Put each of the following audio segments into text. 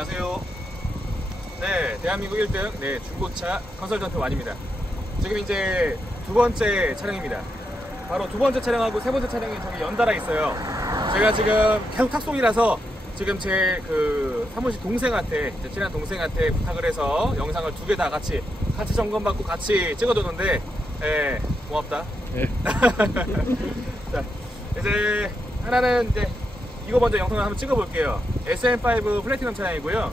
안녕하세요. 네, 대한민국 1등 네, 중고차 컨설턴트 완입니다. 지금 이제 두 번째 차량입니다. 바로 두 번째 차량하고 세 번째 차량이 저기 연달아 있어요. 제가 지금 계속 탁송이라서 지금 제 그 사무실 동생한테 제 친한 동생한테 부탁을 해서 영상을 두 개 다 같이 같이 점검받고 같이 찍어줬는데 예, 고맙다. 네. 자, 이제 하나는 이제 이거 먼저 영상을 한번 찍어볼게요. SM5 플래티넘 차량이고요.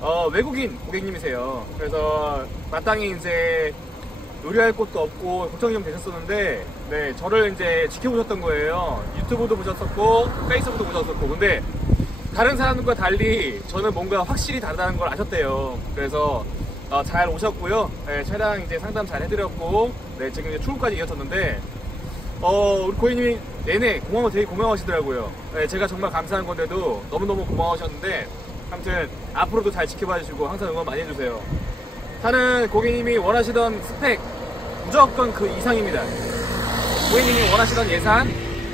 어, 외국인 고객님이세요. 그래서 마땅히 이제 의뢰할 곳도 없고 걱정이 좀 되셨었는데, 네, 저를 이제 지켜보셨던 거예요. 유튜브도 보셨었고, 페이스북도 보셨었고, 근데 다른 사람들과 달리 저는 뭔가 확실히 다르다는 걸 아셨대요. 그래서 어, 잘 오셨고요. 네, 차량 이제 상담 잘 해드렸고, 네, 지금 이제 출고까지 이어졌는데, 어, 우리 고객님이 내내 고마워, 되게 고마워하시더라고요. 네, 제가 정말 감사한 건데도 너무너무 고마워하셨는데, 아무튼 앞으로도 잘 지켜봐 주시고 항상 응원 많이 해주세요. 차는 고객님이 원하시던 스펙 무조건 그 이상입니다. 고객님이 원하시던 예산,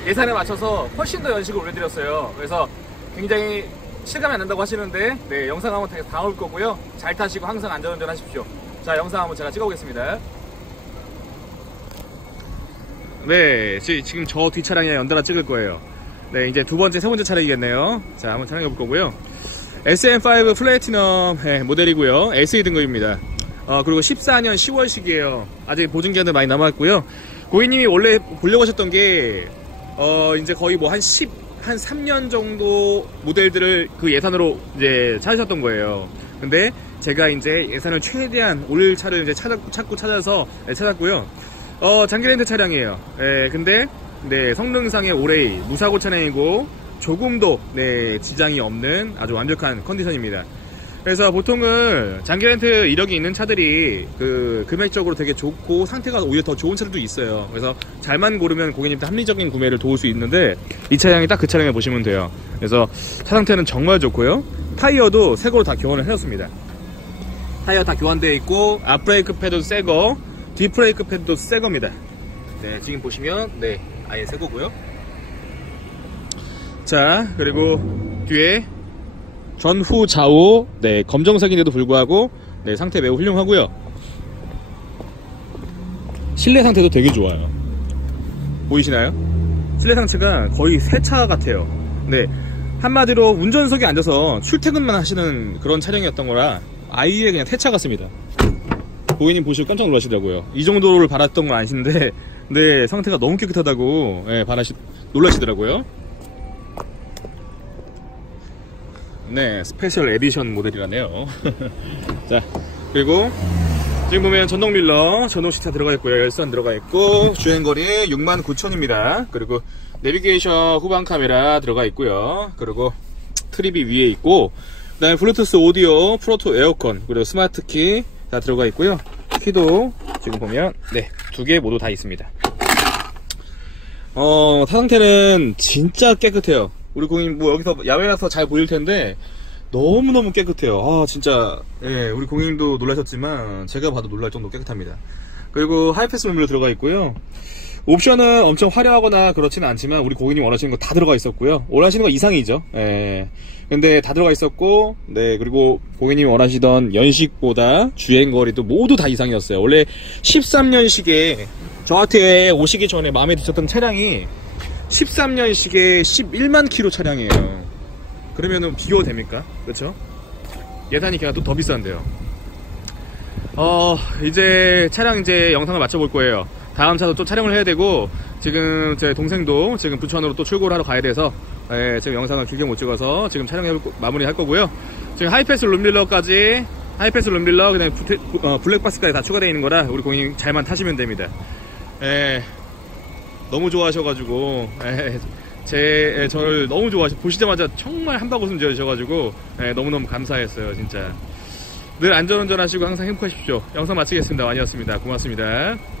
예산에 맞춰서 훨씬 더 연식을 올려드렸어요. 그래서 굉장히 실감이 안 난다고 하시는데, 네, 영상 한번 되게 다 올 거고요. 잘 타시고 항상 안전운전 하십시오. 자, 영상 한번 제가 찍어보겠습니다. 네, 지- 지금 저 뒷차량에 연달아 찍을 거예요. 네, 이제 두 번째, 세 번째 차량이겠네요. 자, 한번 촬영해 볼 거고요. SM5 플래티넘 네, 모델이고요. SE 등급입니다. 어, 그리고 14년 10월식이에요. 아직 보증기한도 많이 남았고요. 고객님이 원래 보려고 하셨던 게, 어, 이제 거의 뭐 한 10, 한 3년 정도 모델들을 그 예산으로 이제 찾으셨던 거예요. 근데 제가 이제 예산을 최대한 올릴 차를 이제 찾아, 찾고 찾아서 네, 찾았고요. 어, 장기렌트 차량이에요. 예, 근데, 네, 성능상의 오레이, 무사고 차량이고, 조금도, 네, 지장이 없는 아주 완벽한 컨디션입니다. 그래서 보통은 장기렌트 이력이 있는 차들이 그 금액적으로 되게 좋고 상태가 오히려 더 좋은 차들도 있어요. 그래서 잘만 고르면 고객님한테 합리적인 구매를 도울 수 있는데 이 차량이 딱 그 차량을 보시면 돼요. 그래서 차 상태는 정말 좋고요. 타이어도 새 거로 다 교환을 해줬습니다. 타이어 다 교환되어 있고 앞브레이크 패드도 새거 뒷브레이크 패드도 새 겁니다. 네, 지금 보시면 네, 아예 새 거고요. 자, 그리고 뒤에 전후 좌우 네, 검정색인데도 불구하고 네, 상태 매우 훌륭하고요. 실내 상태도 되게 좋아요. 보이시나요? 실내 상태가 거의 새 차 같아요. 네. 한마디로 운전석에 앉아서 출퇴근만 하시는 그런 차량이었던 거라 아예 그냥 태차 같습니다. 고객님 보시고 깜짝 놀라시더라고요. 이 정도를 바랐던 건 아시는데, 네, 상태가 너무 깨끗하다고, 예, 바라시, 놀라시더라고요. 네, 스페셜 에디션 모델이라네요. 자, 그리고, 지금 보면 전동 밀러, 전동 시차 들어가 있고요. 열선 들어가 있고, 주행거리 69,000입니다. 그리고, 내비게이션 후방 카메라 들어가 있고요. 그리고, 트립이 위에 있고, 그 다음에 블루투스 오디오, 프로토 에어컨, 그리고 스마트 키 다 들어가 있고요. 키도 지금 보면, 네, 두 개 모두 다 있습니다. 어, 타 상태는 진짜 깨끗해요. 우리 고객님 뭐 여기서 야외라서 잘 보일 텐데, 너무너무 깨끗해요. 아, 진짜, 예, 우리 고객님도 놀라셨지만, 제가 봐도 놀랄 정도로 깨끗합니다. 그리고 하이패스 룸으로 들어가 있고요. 옵션은 엄청 화려하거나 그렇지는 않지만 우리 고객님 원하시는 거 다 들어가 있었고요. 원하시는 거 이상이죠. 예. 근데 다 들어가 있었고, 네, 그리고 고객님이 원하시던 연식보다 주행거리도 모두 다 이상이었어요. 원래 13년식에 저한테 오시기 전에 마음에 드셨던 차량이 13년식에 11만 킬로 차량이에요. 그러면은 비교가 됩니까? 그렇죠? 예산이 걔가 또 더 비싼데요. 어, 이제 차량 이제 영상을 맞춰볼 거예요. 다음 차도 또 촬영을 해야 되고, 지금 제 동생도 지금 부천으로 또 출고를 하러 가야 돼서, 예, 지금 영상을 길게 못 찍어서 지금 촬영해 마무리 할 거고요. 지금 하이패스 룸밀러까지, 하이패스 룸밀러, 그 다음에 어, 블랙박스까지 다 추가되어 있는 거라 우리 고객님 잘만 타시면 됩니다. 예, 너무 좋아하셔가지고, 예, 제, 예, 저를 너무 좋아하시, 보시자마자 정말 한바구 웃음 지어주셔가지고, 예, 너무너무 감사했어요, 진짜. 늘 안전운전 하시고 항상 행복하십시오. 영상 마치겠습니다. 완이었습니다. 고맙습니다.